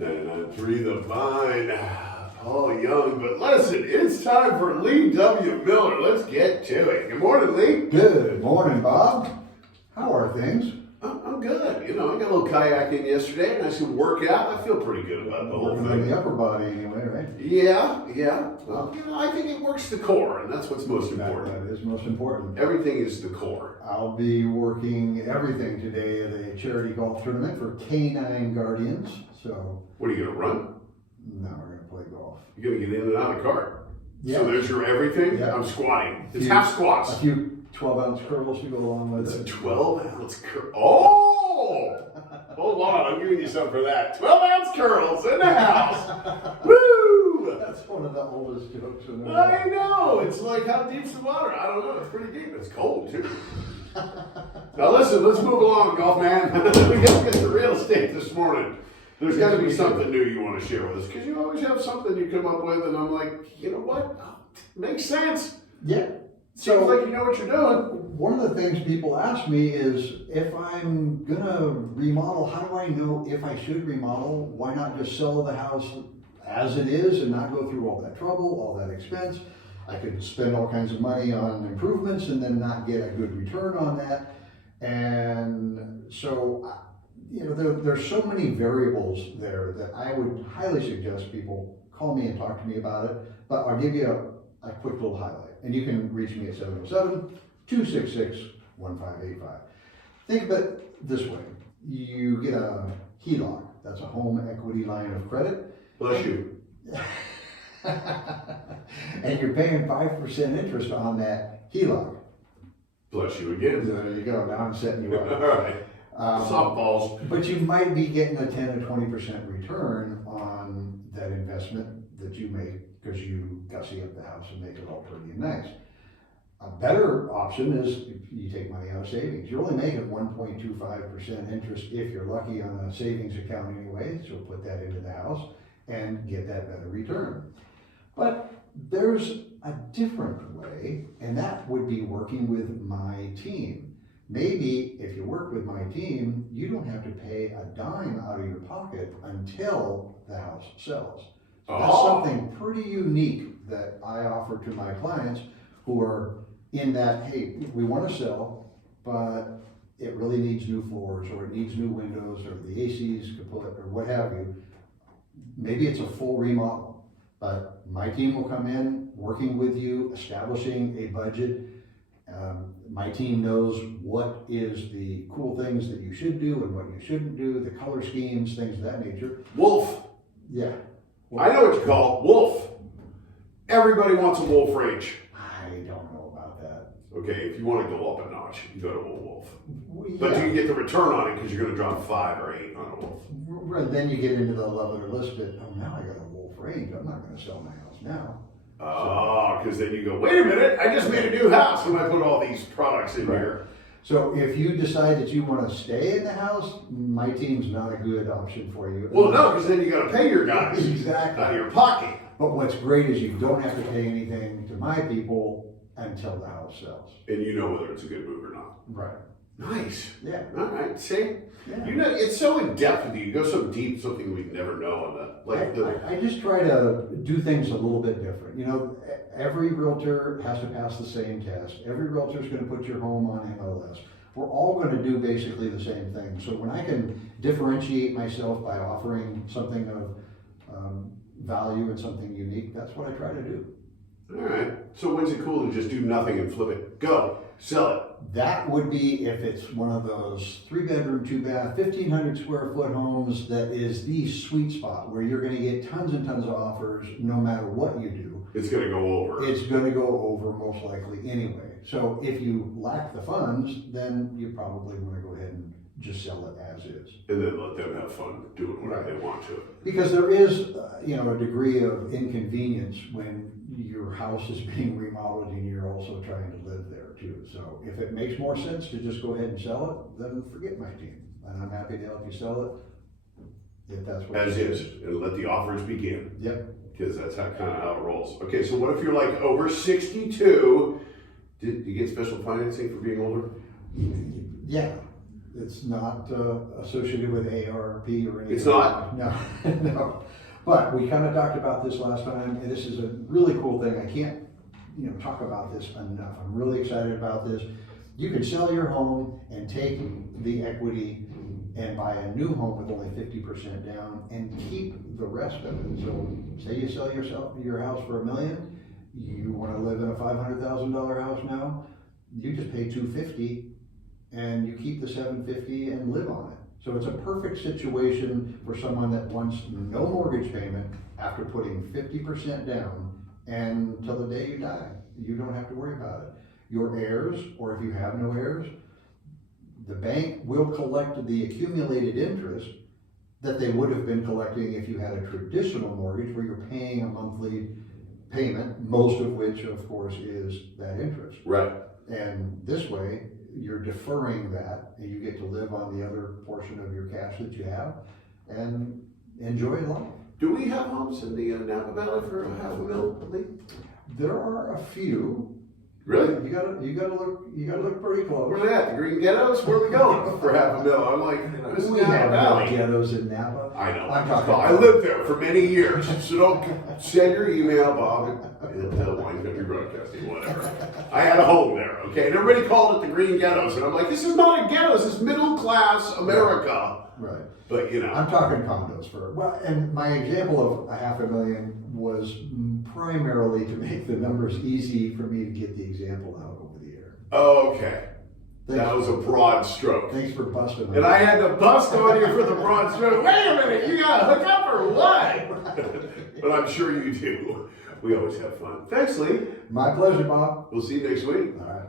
99.3 The Vine. Paul Young, but listen, it's time for Lee W. Miller. Let's get to it. Good morning, Lee. Good morning, Bob. How are things? I'm good. You know, I got a little kayaking yesterday, and I should work out. I feel pretty good about the whole Working on thing. the upper body anyway, right? Yeah. Well, you know, I think it works the core, and that's what's most important. That is most important. Everything is the core. I'll be working everything today at a charity golf tournament for Canine Guardians. So, What are you going to run? no, we're going to play golf. You're going to get in and out of the cart. Yeah. So there's your everything. Yeah. I'm squatting. It's Few- half squats. A few 12-ounce curls to go along with It's a it. 12-ounce curl. Oh! Hold on, I'm giving you something for that. 12-ounce curls in the house. Woo! That's one of the oldest jokes in the I know. It's like, how deep's the water? I don't know. It's pretty deep. It's cold, too. Now, listen, let's move along, golf man. We got to get to real estate this morning. There's got to be something new you want to share with us, because you always have something you come up with, and I'm like, you know what? Makes sense. Yeah. Seems like you know what you're doing. One of the things people ask me is, if I'm gonna remodel, how do I know if I should remodel? Why not just sell the house as it is and not go through all that trouble, all that expense? I could spend all kinds of money on improvements and then not get a good return on that. And so, you know, there's so many variables there that I would highly suggest people call me and talk to me about it. But I'll give you a quick little highlight. And you can reach me at 707-266-1585. Think of it this way. You get a HELOC, that's a home equity line of credit. Bless you. And you're paying 5% interest on that HELOC. Bless you again. There you go, now I'm setting you All up. right. Softballs. But you might be getting a 10 to 20% return on that investment that you make because you gussy up the house and make it all pretty and nice. A better option is if you take money out of savings. You're only making 1.25% interest if you're lucky on a savings account anyway, so put that into the house and get that better return. But there's a different way, and that would be working with my team. Maybe if you work with my team, you don't have to pay a dime out of your pocket until the house sells. So that's something pretty unique that I offer to my clients who are in that, hey, we want to sell, but it really needs new floors, or it needs new windows, or the AC's kaput, or what have you. Maybe it's a full remodel, but my team will come in, working with you, establishing a budget. My team knows what is the cool things that you should do and what you shouldn't do, the color schemes, things of that nature. Wolf. Yeah. I know what you call wolf. Everybody wants a wolf range. I don't know about that. Okay, if you want to go up a notch, you go to a wolf. Well, But yeah. you get the return on it because you're going to drop 5 or 8 on a wolf. Then you get into the love it or list it. Oh, now I got a wolf range. I'm not going to sell my house now. Oh, because then you go, wait a minute, I just made a new house and I put all these products in here. So if you decide that you want to stay in the house, my team's not a good option for you. Well, no, because then you got to pay your guys Exactly. out of your pocket. But what's great is you don't have to pay anything to my people until the house sells. And you know whether it's a good move or not. Right. Nice. Yeah. All right. See, Yeah. you know, it's so in depth with you. You go so deep, something we'd never know on that. Like I just try to do things a little bit different. You know, every realtor has to pass the same test. Every realtor is going to put your home on MLS. We're all going to do basically the same thing. So when I can differentiate myself by offering something of value and something unique, that's what I try to do. all right. So when's it cool to just do nothing and flip it? Go. Sell it. That would be if it's one of those 3-bedroom, 2-bath, 1,500 square foot homes that is the sweet spot where you're going to get tons and tons of offers no matter what you do. It's going to go over. It's going to go over most likely anyway. So if you lack the funds, then you probably want to go ahead and just sell it as is. And then let them have fun doing whatever they want to. Because there is, a degree of inconvenience when your house is being remodeled and you're also trying to live there too. So if it makes more sense to just go ahead and sell it, then forget my team. And I'm happy to help you sell it if that's what As you is. And let the offers begin. Yep. Because that's kind of how it rolls. Okay, so what if you're like over 62? Did you get special financing for being older? Yeah. It's not associated with ARP or anything. It's not? No, no. But we kind of talked about this last time, and this is a really cool thing. I can't, talk about this enough. I'm really excited about this. You can sell your home and take the equity and buy a new home with only 50% down and keep the rest of it. So say you sell your house for $1 million, you want to live in a $500,000 house now, you just pay $250 and you keep the $750 and live on it. So it's a perfect situation for someone that wants no mortgage payment after putting 50% down, and till the day you die, you don't have to worry about it. Your heirs, or if you have no heirs, the bank will collect the accumulated interest that they would have been collecting if you had a traditional mortgage where you're paying a monthly payment, most of which, of course, is that interest. Right. And this way, you're deferring that, and you get to live on the other portion of your cash that you have and enjoy life. Do we have homes in the Napa Valley for $500,000, Lee? There are a few. Really? You gotta look pretty close. Where are they at? The Green Ghettos? Where are we going for $500,000? I'm like, this is We Napa have no Valley. ghettos in Napa. I know. I'm talking I lived there for many years. So don't send your email, Bob, at Wine Country Broadcasting, whatever. I had a home there, okay? And everybody called it the Green Ghettos. And I'm like, this is not a ghetto. This is middle class America. Right. But, I'm talking condos and my example of $500,000 was primarily to make the numbers easy for me to get the example out over the air. Okay. That was a broad stroke. Thanks for busting on And I that. had to bust on you for the broad stroke. Wait a minute, you got to hook up or what? But I'm sure you do. We always have fun. Thanks, Lee. My pleasure, Bob. We'll see you next week. All right.